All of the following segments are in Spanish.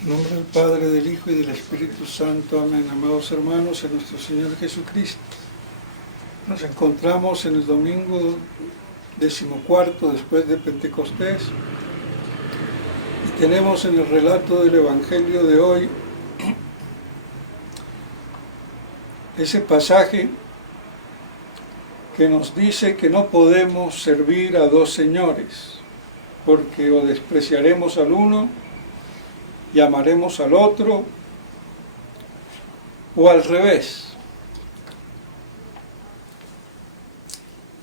En nombre del Padre, del Hijo y del Espíritu Santo. Amén. Amados hermanos, en nuestro Señor Jesucristo. Nos encontramos en el domingo 14 después de Pentecostés y tenemos en el relato del Evangelio de hoy ese pasaje que nos dice que no podemos servir a dos señores, porque o despreciaremos al uno y amaremos al otro, o al revés.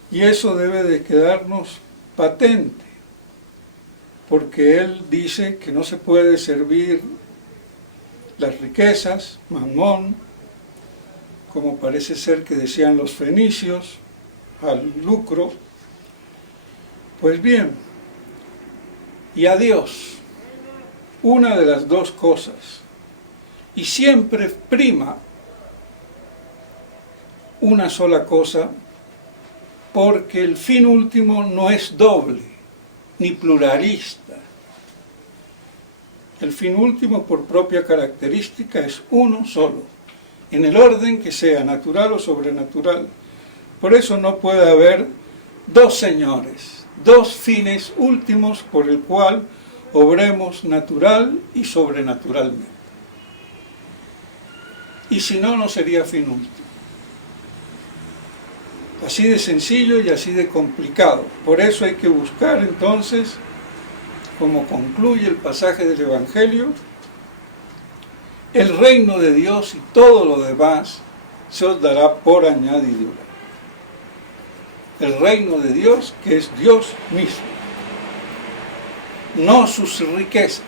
Y eso debe de quedarnos patente, porque él dice que no se puede servir las riquezas, mamón, como parece ser que decían los fenicios, al lucro. Pues bien, y a Dios, una de las dos cosas, y siempre prima una sola cosa, porque el fin último no es doble, ni pluralista. El fin último, por propia característica, es uno solo, en el orden que sea, natural o sobrenatural. Por eso no puede haber dos señores, dos fines últimos por el cual obremos natural y sobrenaturalmente. Y si no, no sería fin último. Así de sencillo y así de complicado. Por eso hay que buscar entonces, como concluye el pasaje del Evangelio, el reino de Dios y todo lo demás se os dará por añadidura. El reino de Dios, que es Dios mismo. No sus riquezas,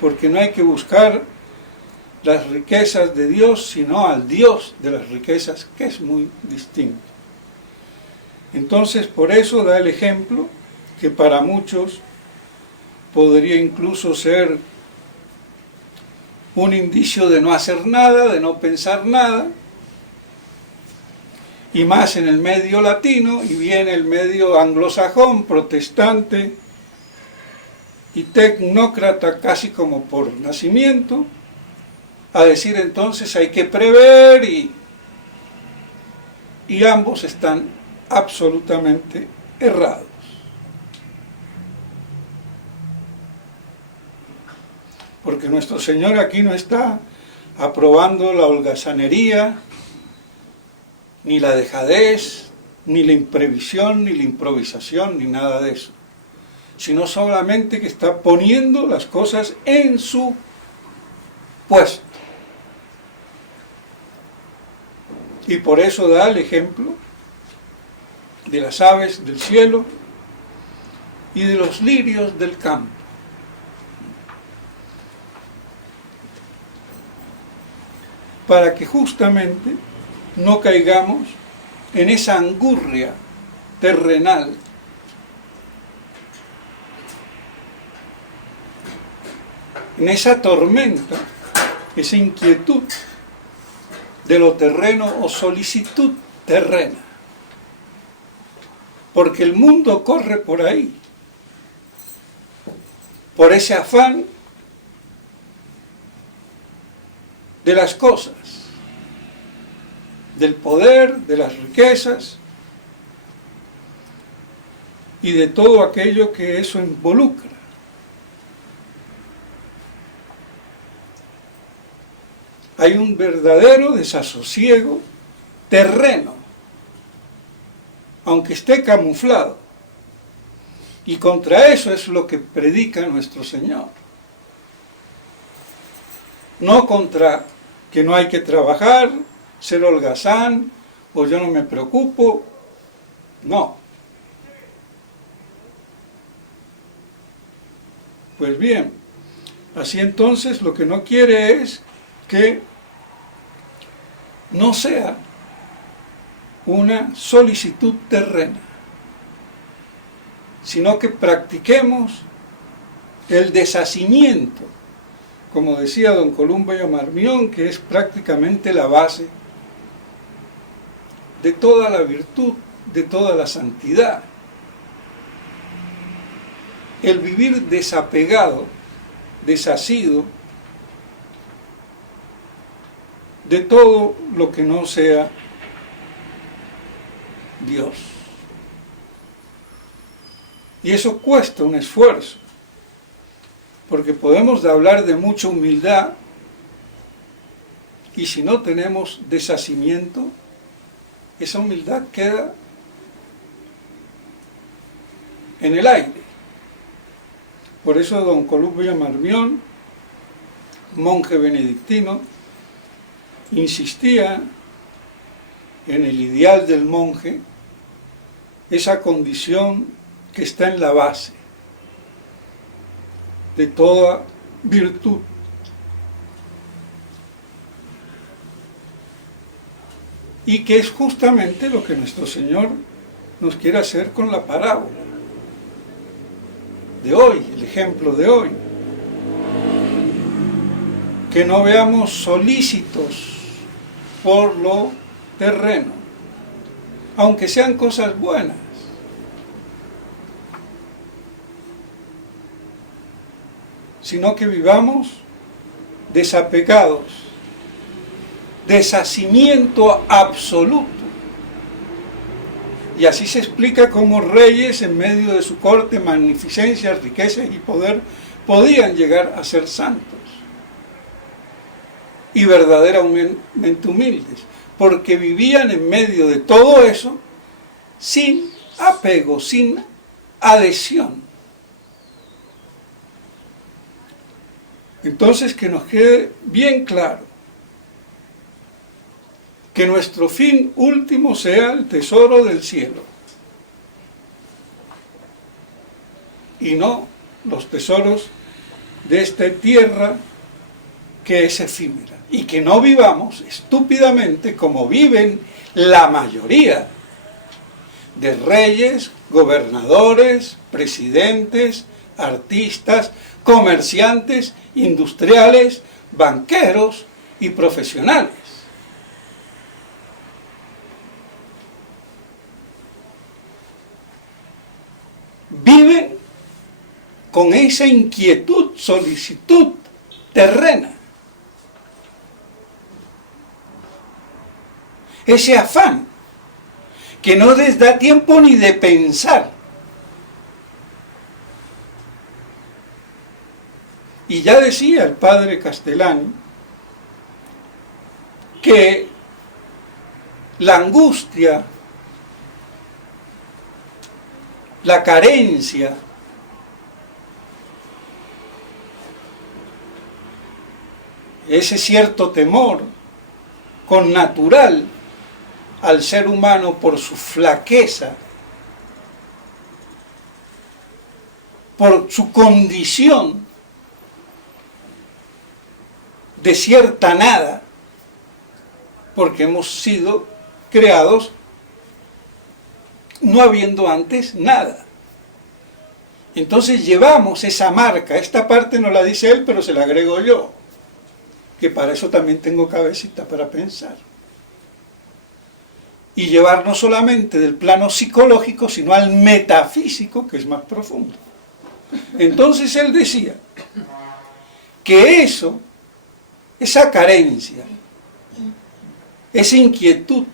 porque no hay que buscar las riquezas de Dios, sino al Dios de las riquezas, que es muy distinto. Entonces, por eso da el ejemplo, que para muchos podría incluso ser un indicio de no hacer nada, de no pensar nada, y más en el medio latino, y viene el medio anglosajón, protestante, y tecnócrata casi como por nacimiento, a decir entonces hay que prever y ambos están absolutamente errados. Porque nuestro Señor aquí no está aprobando la holgazanería, ni la dejadez, ni la imprevisión, ni la improvisación, ni nada de eso, sino solamente que está poniendo las cosas en su puesto. Y por eso da el ejemplo de las aves del cielo y de los lirios del campo. Para que justamente no caigamos en esa angurria terrenal, en esa tormenta, esa inquietud de lo terreno o solicitud terrena. Porque el mundo corre por ahí, por ese afán de las cosas, del poder, de las riquezas y de todo aquello que eso involucra. Hay un verdadero desasosiego terreno, aunque esté camuflado. Y contra eso es lo que predica nuestro Señor. No contra que no hay que trabajar, ser holgazán, o yo no me preocupo. No. Pues bien, así entonces lo que no quiere es que no sea una solicitud terrena, sino que practiquemos el deshacimiento, como decía don Columba y Marmión, que es prácticamente la base de toda la virtud, de toda la santidad. El vivir desapegado, desasido, de todo lo que no sea Dios. Y eso cuesta un esfuerzo, porque podemos hablar de mucha humildad, y si no tenemos deshacimiento, esa humildad queda en el aire. Por eso don Columbia Marmión, monje benedictino, insistía en el ideal del monje, esa condición que está en la base de toda virtud. Y que es justamente lo que nuestro Señor nos quiere hacer con la parábola de hoy, el ejemplo de hoy. Que no veamos solícitos por lo terreno, aunque sean cosas buenas. Sino que vivamos desapegados, deshacimiento absoluto. Y así se explica cómo reyes en medio de su corte, magnificencias, riquezas y poder podían llegar a ser santos y verdaderamente humildes, porque vivían en medio de todo eso sin apego, sin adhesión. Entonces, que nos quede bien claro que nuestro fin último sea el tesoro del cielo y no los tesoros de esta tierra que es efímera, y que no vivamos estúpidamente como viven la mayoría de reyes, gobernadores, presidentes, artistas, comerciantes, industriales, banqueros y profesionales. Viven con esa inquietud, solicitud terrena, ese afán que no les da tiempo ni de pensar. Y ya decía el padre Castellani que la angustia, la carencia, ese cierto temor connatural al ser humano por su flaqueza, por su condición de cierta nada, porque hemos sido creados no habiendo antes nada. Entonces llevamos esa marca. Esta parte no la dice él, pero se la agrego yo, que para eso también tengo cabecita para pensar. Y llevar no solamente del plano psicológico, sino al metafísico, que es más profundo. Entonces él decía que eso, esa carencia, esa inquietud,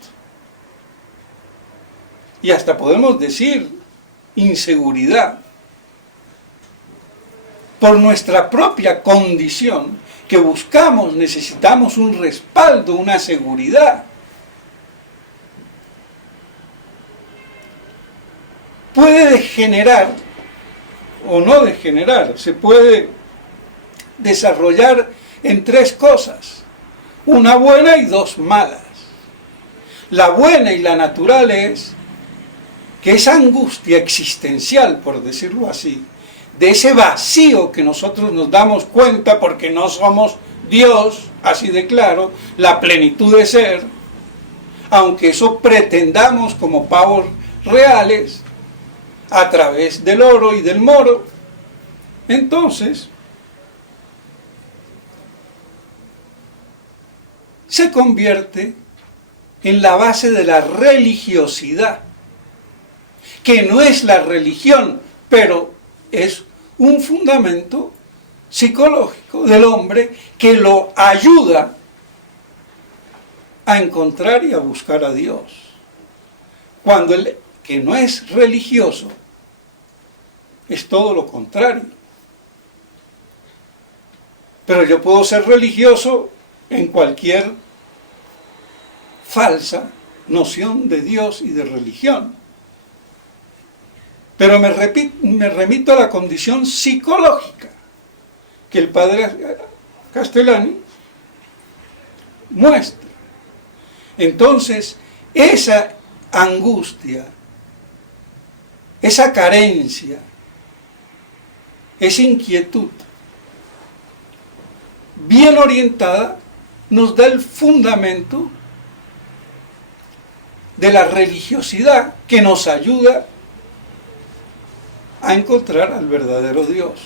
y hasta podemos decir inseguridad, por nuestra propia condición, que buscamos, necesitamos un respaldo, una seguridad, puede degenerar o no degenerar, se puede desarrollar en tres cosas, una buena y dos malas. La buena y la natural es que esa angustia existencial, por decirlo así, de ese vacío que nosotros nos damos cuenta porque no somos Dios, así de claro, la plenitud de ser, aunque eso pretendamos como pavos reales, a través del oro y del moro, entonces se convierte en la base de la religiosidad, que no es la religión, pero es un fundamento psicológico del hombre que lo ayuda a encontrar y a buscar a Dios. Cuando el que no es religioso es todo lo contrario. Pero yo puedo ser religioso en cualquier falsa noción de Dios y de religión. Pero me remito a la condición psicológica que el padre Castellani muestra. Entonces, esa angustia, esa carencia, esa inquietud, bien orientada, nos da el fundamento de la religiosidad que nos ayuda a encontrar al verdadero Dios.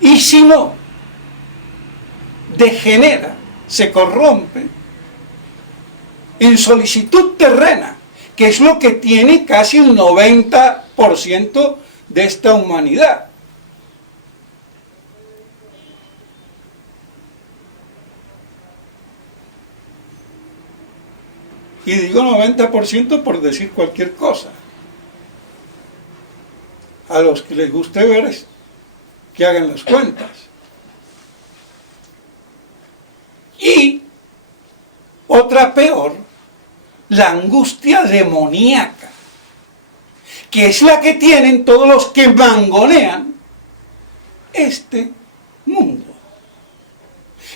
Y si no, degenera, se corrompe en solicitud terrena, que es lo que tiene casi el 90% de esta humanidad. Y digo 90% por decir cualquier cosa. A los que les guste ver, que hagan las cuentas. Y otra peor, la angustia demoníaca, que es la que tienen todos los que mangonean este mundo,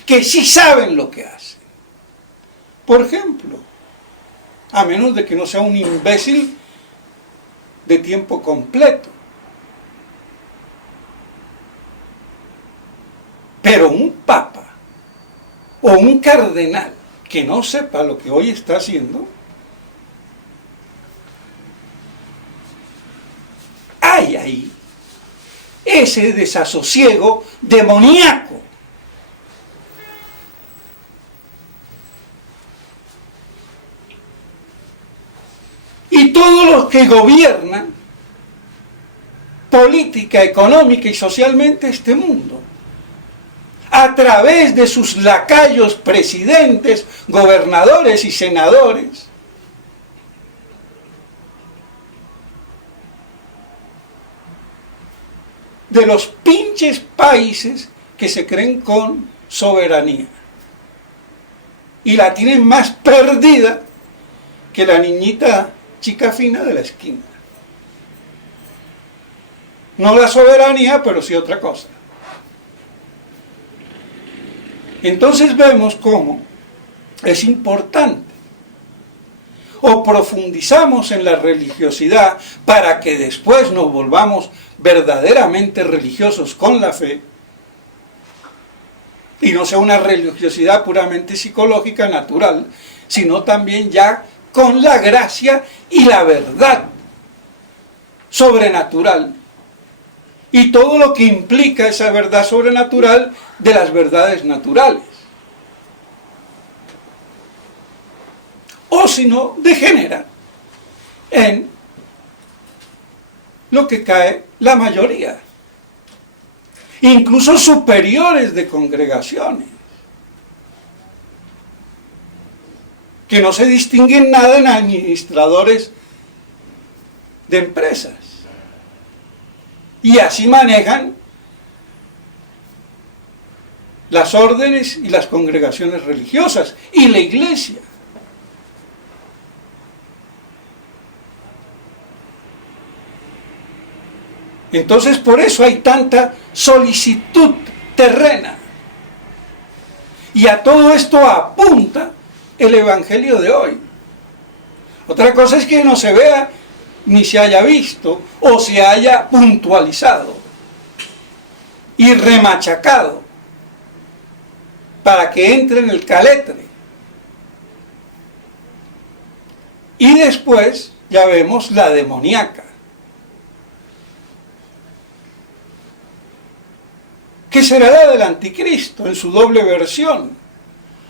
que sí saben lo que hacen. Por ejemplo, a menos de que no sea un imbécil de tiempo completo. Pero un papa o un cardenal que no sepa lo que hoy está haciendo, hay ahí ese desasosiego demoníaco. Y todos los que gobiernan política, económica y socialmente este mundo, a través de sus lacayos, presidentes, gobernadores y senadores, de los pinches países que se creen con soberanía y la tienen más perdida que la niñita chica fina de la esquina. No la soberanía, pero sí otra cosa. Entonces vemos cómo es importante o profundizamos en la religiosidad para que después nos volvamos verdaderamente religiosos con la fe y no sea una religiosidad puramente psicológica, natural, sino también ya con la gracia y la verdad sobrenatural y todo lo que implica esa verdad sobrenatural de las verdades naturales. O si no, degenera en lo que cae la mayoría, incluso superiores de congregaciones, que no se distinguen nada en administradores de empresas. Y así manejan las órdenes y las congregaciones religiosas y la iglesia. Entonces por eso hay tanta solicitud terrena. Y a todo esto apunta el evangelio de hoy. Otra cosa es que no se vea ni se haya visto o se haya puntualizado y remachacado para que entre en el caletre. Y después ya vemos la demoníaca, que será la del anticristo en su doble versión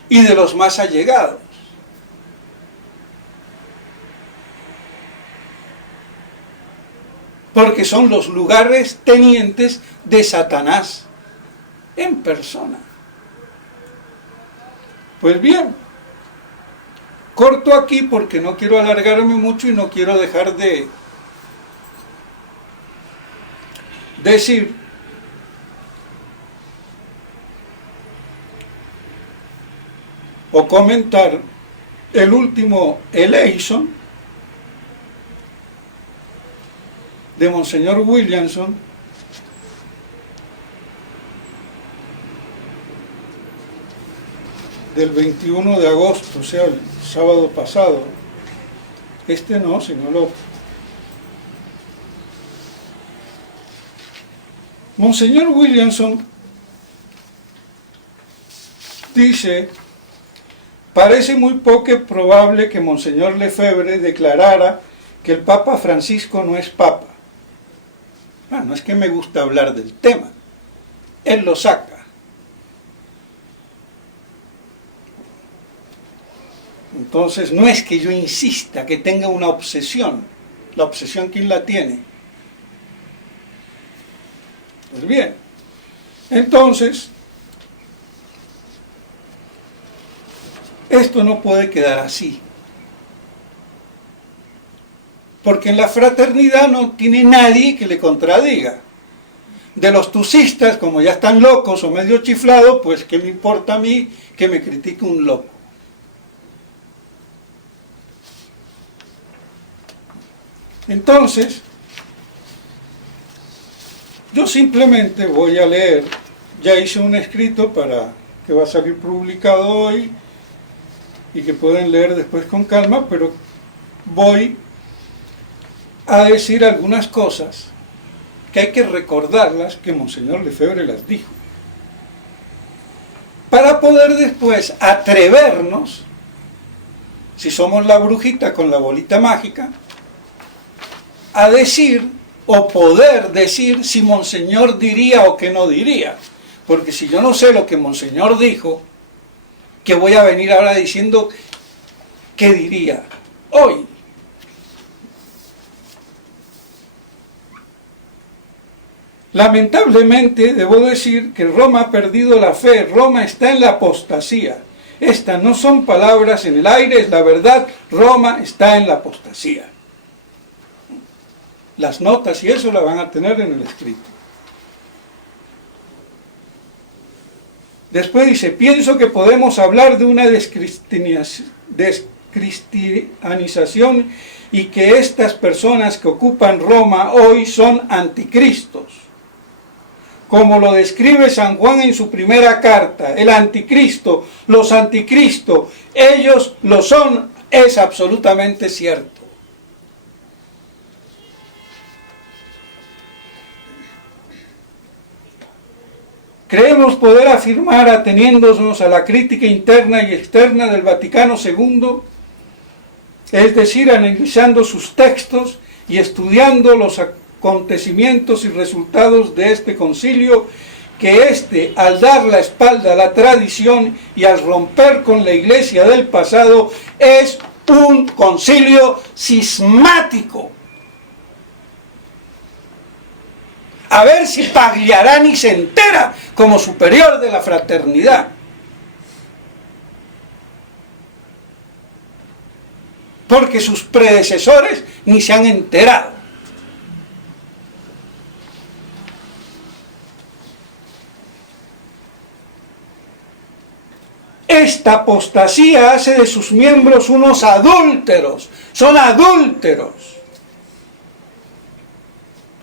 y de los más allegados. Porque son los lugares tenientes de Satanás en persona. Pues bien, corto aquí porque no quiero alargarme mucho y no quiero dejar de decir o comentar el último eleison de Monseñor Williamson, del 21 de agosto, o sea, el sábado pasado. Este no, sino el otro. Monseñor Williamson dice: parece muy poco probable que Monseñor Lefebvre declarara que el Papa Francisco no es Papa. No es que me gusta hablar del tema, él lo saca. Entonces no es que yo insista que tenga una obsesión. La obsesión, ¿quién la tiene? Pues bien, entonces esto no puede quedar así, porque en la fraternidad no tiene nadie que le contradiga. De los tucistas, como ya están locos o medio chiflados, pues ¿qué me importa a mí que me critique un loco? Entonces, yo simplemente voy a leer, ya hice un escrito que va a salir publicado hoy y que pueden leer después con calma, pero voy a decir algunas cosas que hay que recordarlas, que Monseñor Lefebvre las dijo, para poder después atrevernos, si somos la brujita con la bolita mágica, a decir o poder decir si Monseñor diría o que no diría. Porque si yo no sé lo que Monseñor dijo, que voy a venir ahora diciendo qué diría hoy. Lamentablemente debo decir que Roma ha perdido la fe, Roma está en la apostasía. Estas no son palabras en el aire, es la verdad, Roma está en la apostasía. Las notas y eso la van a tener en el escrito. Después dice: pienso que podemos hablar de una descristianización y que estas personas que ocupan Roma hoy son anticristos. Como lo describe San Juan en su primera carta, el anticristo, los anticristos, ellos lo son, es absolutamente cierto. Creemos poder afirmar, ateniéndonos a la crítica interna y externa del Vaticano II, es decir, analizando sus textos y estudiando los acontecimientos y resultados de este concilio, que éste, al dar la espalda a la tradición y al romper con la Iglesia del pasado, es un concilio cismático. A ver si Pagliarani se entera como superior de la fraternidad. Porque sus predecesores ni se han enterado. Esta apostasía hace de sus miembros unos adúlteros. Son adúlteros.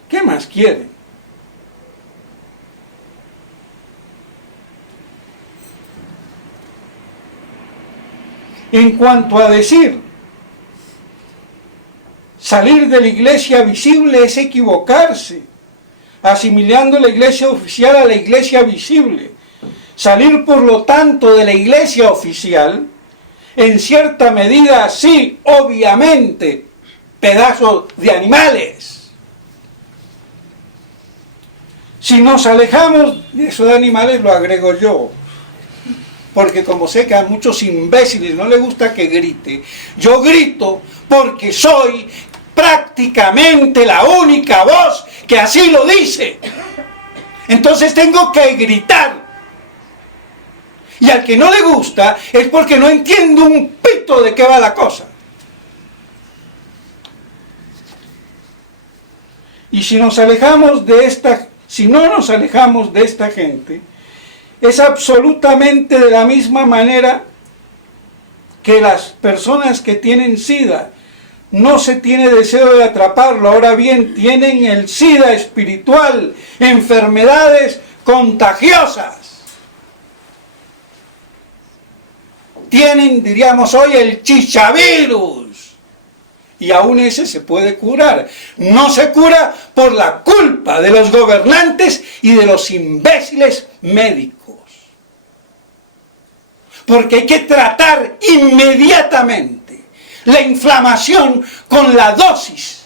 ¿Qué más quieren? En cuanto a decir, salir de la iglesia visible es equivocarse, asimilando la iglesia oficial a la iglesia visible. Salir, por lo tanto, de la iglesia oficial, en cierta medida, sí, obviamente, pedazos de animales. Si nos alejamos de eso de animales, lo agrego yo. Porque como sé que a muchos imbéciles no les gusta que grite, yo grito porque soy prácticamente la única voz que así lo dice. Entonces tengo que gritar. Y al que no le gusta es porque no entiende un pito de qué va la cosa. Y si no nos alejamos de esta gente, es absolutamente de la misma manera que las personas que tienen SIDA. No se tiene deseo de atraparlo, ahora bien, tienen el SIDA espiritual, enfermedades contagiosas. Tienen, diríamos hoy, el chichavirus. Y aún ese se puede curar. No se cura por la culpa de los gobernantes y de los imbéciles médicos. Porque hay que tratar inmediatamente la inflamación con la dosis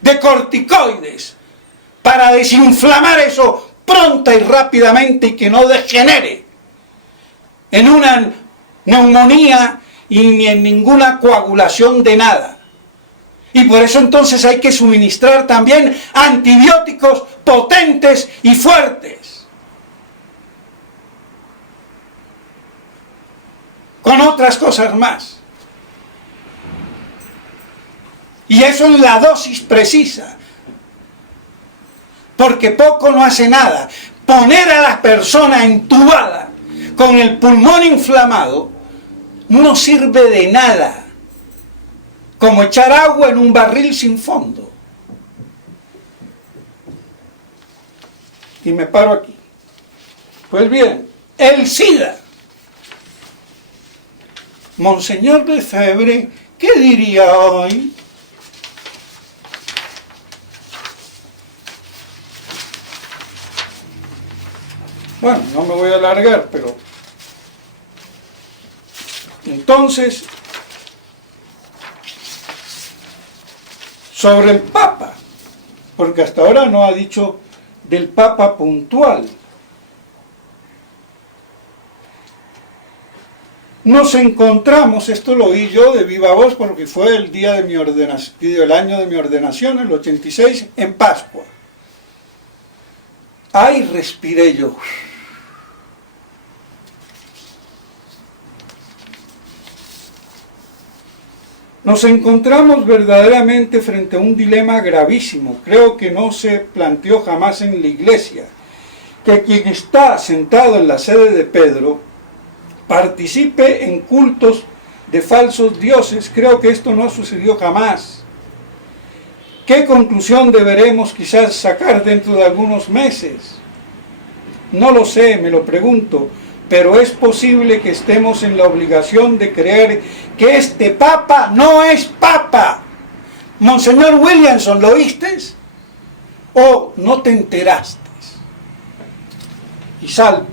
de corticoides para desinflamar eso pronta y rápidamente y que no degenere en una neumonía y ni en ninguna coagulación de nada. Y por eso entonces hay que suministrar también antibióticos potentes y fuertes. Con otras cosas más. Y eso en la dosis precisa. Porque poco no hace nada. Poner a la persona entubada con el pulmón inflamado no sirve de nada, como echar agua en un barril sin fondo. Y me paro aquí. Pues bien, el SIDA. Monseñor Lefebvre, ¿qué diría hoy? Bueno, no me voy a alargar, pero entonces, sobre el Papa, porque hasta ahora no ha dicho del Papa puntual. Nos encontramos, esto lo oí yo de viva voz porque fue el día de mi ordenación, el año de mi ordenación, el 86, en Pascua. Ay, respiré yo. Nos encontramos verdaderamente frente a un dilema gravísimo, creo que no se planteó jamás en la Iglesia, que quien está sentado en la sede de Pedro participe en cultos de falsos dioses. Creo que esto no sucedió jamás. ¿Qué conclusión deberemos quizás sacar dentro de algunos meses? No lo sé, me lo pregunto, pero es posible que estemos en la obligación de creer que este Papa no es Papa. Monseñor Williamson, ¿lo oíste? ¿O no te enteraste? Y salto.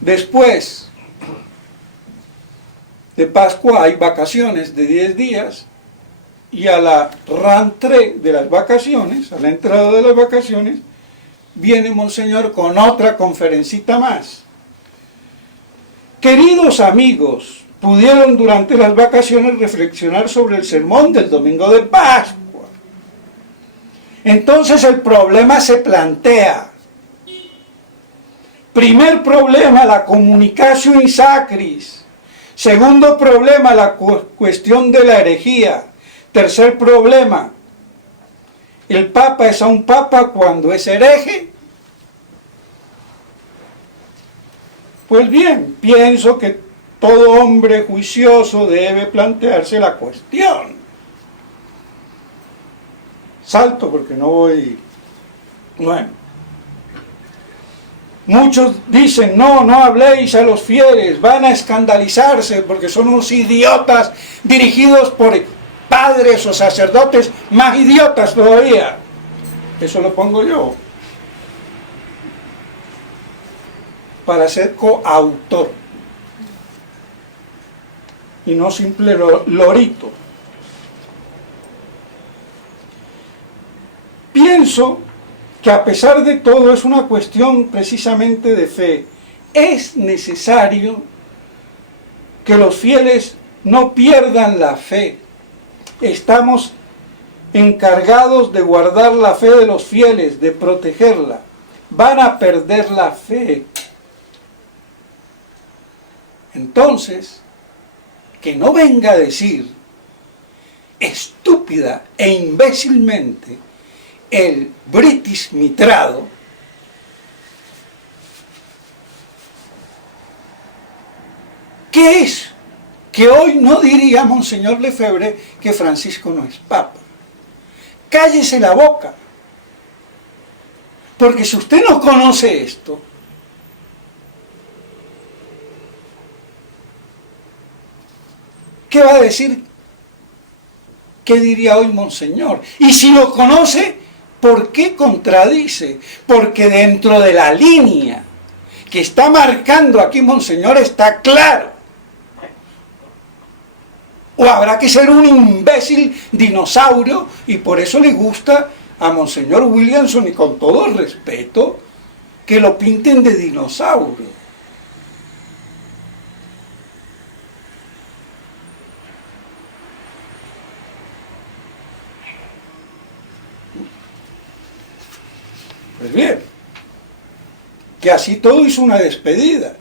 Después de Pascua hay vacaciones de 10 días y a la rentrée de las vacaciones, a la entrada de las vacaciones, viene Monseñor con otra conferencita más. Queridos amigos, pudieron durante las vacaciones reflexionar sobre el sermón del domingo de Pascua. Entonces el problema se plantea. Primer problema, la communicatio in sacris. Segundo problema, la cuestión de la herejía. Tercer problema, ¿el Papa es a un Papa cuando es hereje? Pues bien, pienso que todo hombre juicioso debe plantearse la cuestión. Salto porque no voy... Bueno. Muchos dicen, no habléis a los fieles, van a escandalizarse porque son unos idiotas dirigidos por padres o sacerdotes más idiotas todavía. Eso lo pongo yo. Para ser coautor. Y no simple lorito. Pienso que a pesar de todo es una cuestión precisamente de fe. Es necesario que los fieles no pierdan la fe. Estamos encargados de guardar la fe de los fieles, de protegerla. van a perder la fe. Entonces, que no venga a decir estúpida e imbécilmente el British mitrado, ¿qué es? Que hoy no diría Monseñor Lefebvre que Francisco no es papa. Cállese la boca. Porque si usted no conoce esto, ¿qué va a decir? ¿Qué diría hoy Monseñor? Y si lo conoce, ¿por qué contradice? Porque dentro de la línea que está marcando aquí Monseñor está claro. O habrá que ser un imbécil dinosaurio y por eso le gusta a Monseñor Williamson, y con todo respeto, que lo pinten de dinosaurio. Pues bien, que así todo hizo una despedida.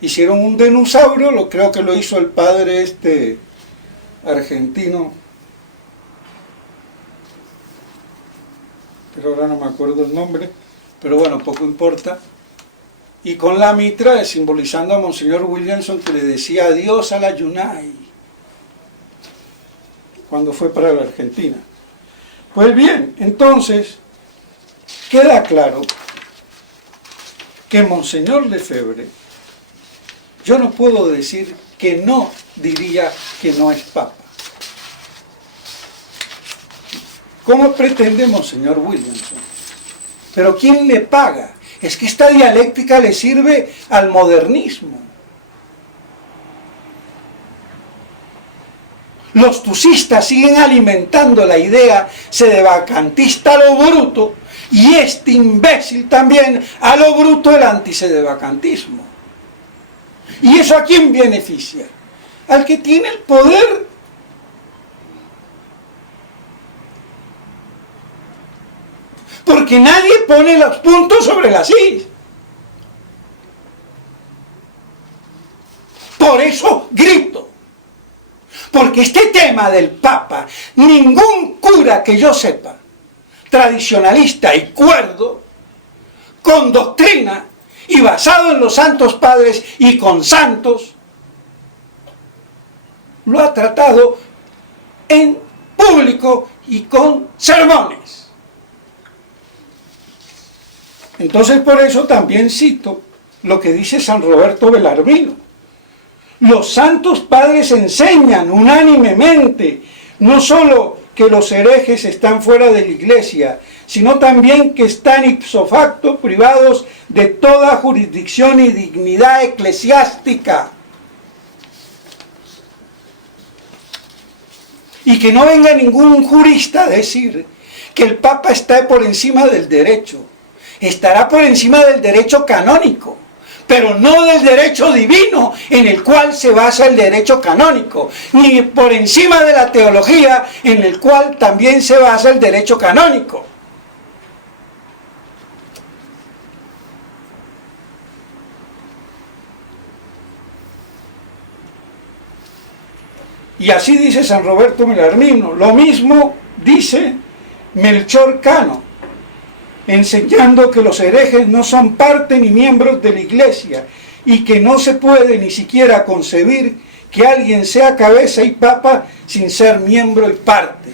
Hicieron un dinosaurio, creo que lo hizo el padre argentino, pero ahora no me acuerdo el nombre, pero bueno, poco importa. Y con la mitra, simbolizando a Monseñor Williamson, que le decía adiós a la Yunay cuando fue para la Argentina. Pues bien, entonces queda claro que Monseñor Lefebvre, yo no puedo decir que no diría que no es papa. ¿Cómo pretende Monseñor Williamson? ¿Pero quién le paga? Es que esta dialéctica le sirve al modernismo. Los tusistas siguen alimentando la idea sedevacantista a lo bruto, y este imbécil también a lo bruto el antisedevacantismo. ¿Y eso a quién beneficia? Al que tiene el poder. Porque nadie pone los puntos sobre las is. Por eso grito. Porque este tema del Papa, ningún cura que yo sepa, tradicionalista y cuerdo, con doctrina y basado en los santos padres y con santos, lo ha tratado en público y con sermones. Entonces por eso también cito lo que dice San Roberto Belarmino. Los santos padres enseñan unánimemente no solo que los herejes están fuera de la iglesia, sino también que están ipso facto privados de toda jurisdicción y dignidad eclesiástica. Y que no venga ningún jurista a decir que el Papa está por encima del derecho. Estará por encima del derecho canónico, pero no del derecho divino en el cual se basa el derecho canónico, ni por encima de la teología en el cual también se basa el derecho canónico. Y así dice San Roberto Belarmino. Lo mismo dice Melchor Cano, enseñando que los herejes no son parte ni miembros de la iglesia y que no se puede ni siquiera concebir que alguien sea cabeza y papa sin ser miembro y parte.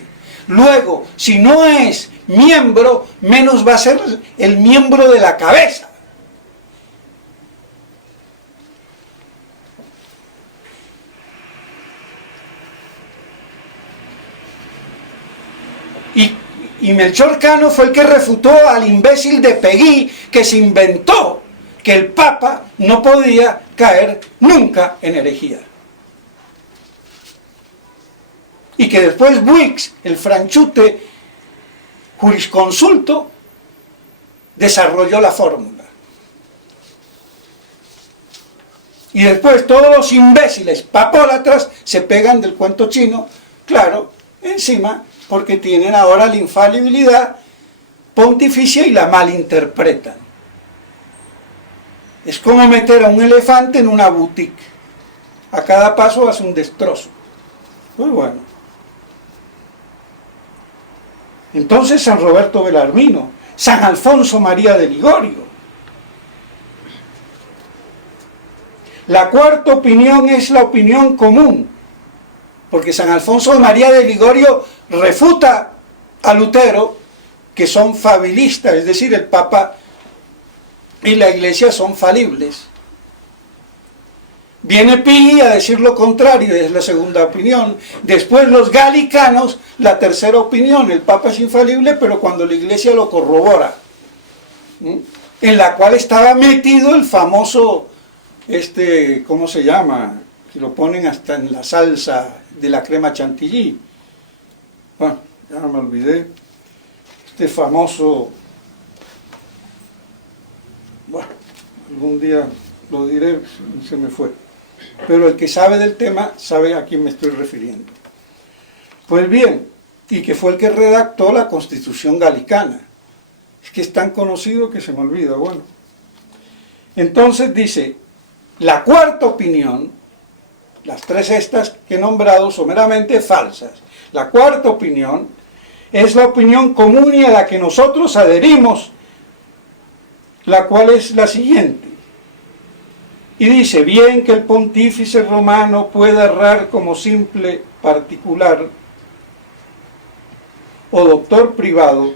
Luego, si no es miembro, menos va a ser el miembro de la cabeza. Y Melchor Cano fue el que refutó al imbécil de Peguí, que se inventó que el Papa no podía caer nunca en herejía. Y que después Buix, el franchute jurisconsulto, desarrolló la fórmula. Y después todos los imbéciles papólatras se pegan del cuento chino, claro, encima, porque tienen ahora la infalibilidad pontificia y la malinterpretan. Es como meter a un elefante en una boutique. A cada paso hace un destrozo. Pues bueno. Entonces San Roberto Belarmino, San Alfonso María de Ligorio. La cuarta opinión es la opinión común, porque San Alfonso María de Ligorio refuta a Lutero, que son fabilistas, es decir, el Papa y la Iglesia son falibles. Viene Pí a decir lo contrario, es la segunda opinión. Después los galicanos, la tercera opinión, el Papa es infalible, pero cuando la Iglesia lo corrobora, en la cual estaba metido el famoso, ¿cómo se llama? Que lo ponen hasta en la salsa de la crema chantilly. Bueno, ya me olvidé. Este famoso, bueno, algún día lo diré, se me fue. Pero el que sabe del tema sabe a quién me estoy refiriendo. Pues bien, y que fue el que redactó la Constitución Galicana. Es que es tan conocido que se me olvida, bueno. Entonces dice, la cuarta opinión, las tres estas que he nombrado son meramente falsas. La cuarta opinión es la opinión común y a la que nosotros adherimos, la cual es la siguiente. Y dice, bien que el pontífice romano pueda errar como simple particular o doctor privado,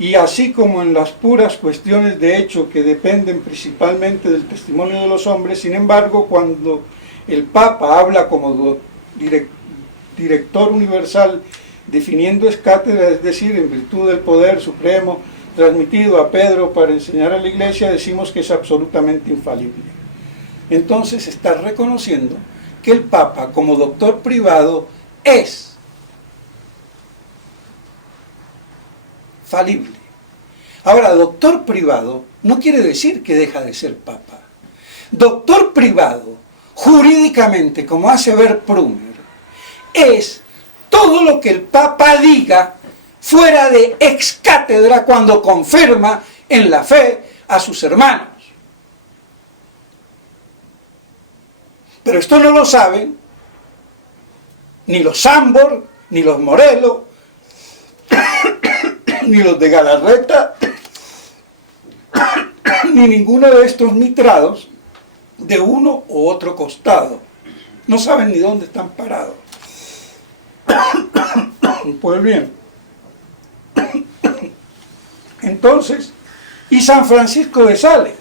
y así como en las puras cuestiones de hecho que dependen principalmente del testimonio de los hombres, sin embargo, cuando el Papa habla como director universal, definiendo es cátedra, es decir, en virtud del poder supremo transmitido a Pedro para enseñar a la Iglesia, decimos que es absolutamente infalible. Entonces está reconociendo que el Papa, como doctor privado, es falible. Ahora, doctor privado no quiere decir que deja de ser Papa. Doctor privado, jurídicamente, como hace ver Pruner, es todo lo que el Papa diga fuera de ex cátedra cuando confirma en la fe a sus hermanos. Pero esto no lo saben ni los Sambor, ni los Morelos, ni los de Galarreta, ni ninguno de estos mitrados de uno u otro costado. No saben ni dónde están parados. Pues bien, entonces, y San Francisco de Sales.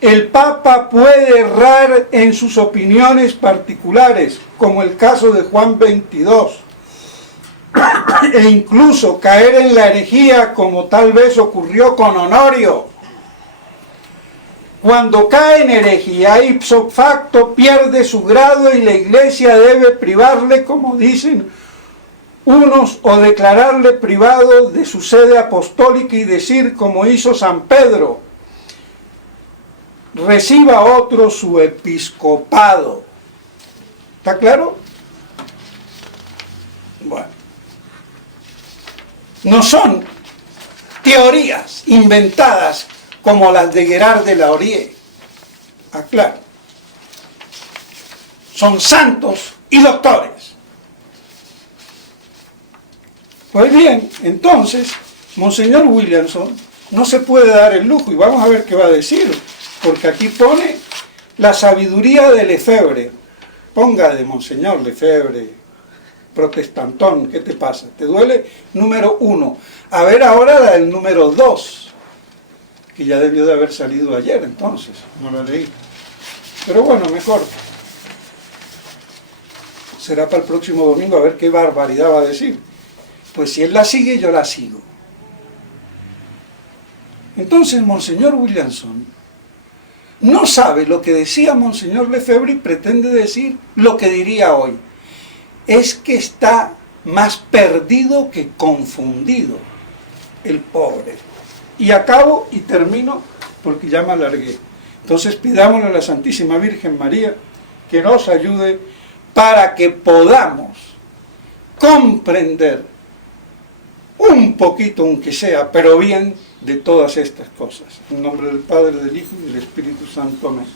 El Papa puede errar en sus opiniones particulares, como el caso de Juan 22, e incluso caer en la herejía, como tal vez ocurrió con Honorio. Cuando cae en herejía, ipso facto pierde su grado y la Iglesia debe privarle, como dicen unos, o declararle privado de su sede apostólica y decir, como hizo San Pedro, reciba otro su episcopado. ¿Está claro? Bueno. No son teorías inventadas como las de Gerard de Laurier. Aclaro. Son santos y doctores. Pues bien, entonces, Monseñor Williamson no se puede dar el lujo, y vamos a ver qué va a decir, porque aquí pone la sabiduría de Lefebvre. Ponga de Monseñor Lefebvre, protestantón, ¿qué te pasa? ¿Te duele? Número 1. A ver ahora la del número 2, que ya debió de haber salido ayer, entonces, no la leí. Pero bueno, mejor. Será para el próximo domingo a ver qué barbaridad va a decir. Pues si él la sigue, yo la sigo. Entonces, Monseñor Williamson no sabe lo que decía Monseñor Lefebvre y pretende decir lo que diría hoy. Es que está más perdido que confundido el pobre. Y acabo y termino porque ya me alargué. Entonces pidámosle a la Santísima Virgen María que nos ayude para que podamos comprender un poquito, aunque sea, pero bien, de todas estas cosas. En nombre del Padre, del Hijo y del Espíritu Santo. Amén.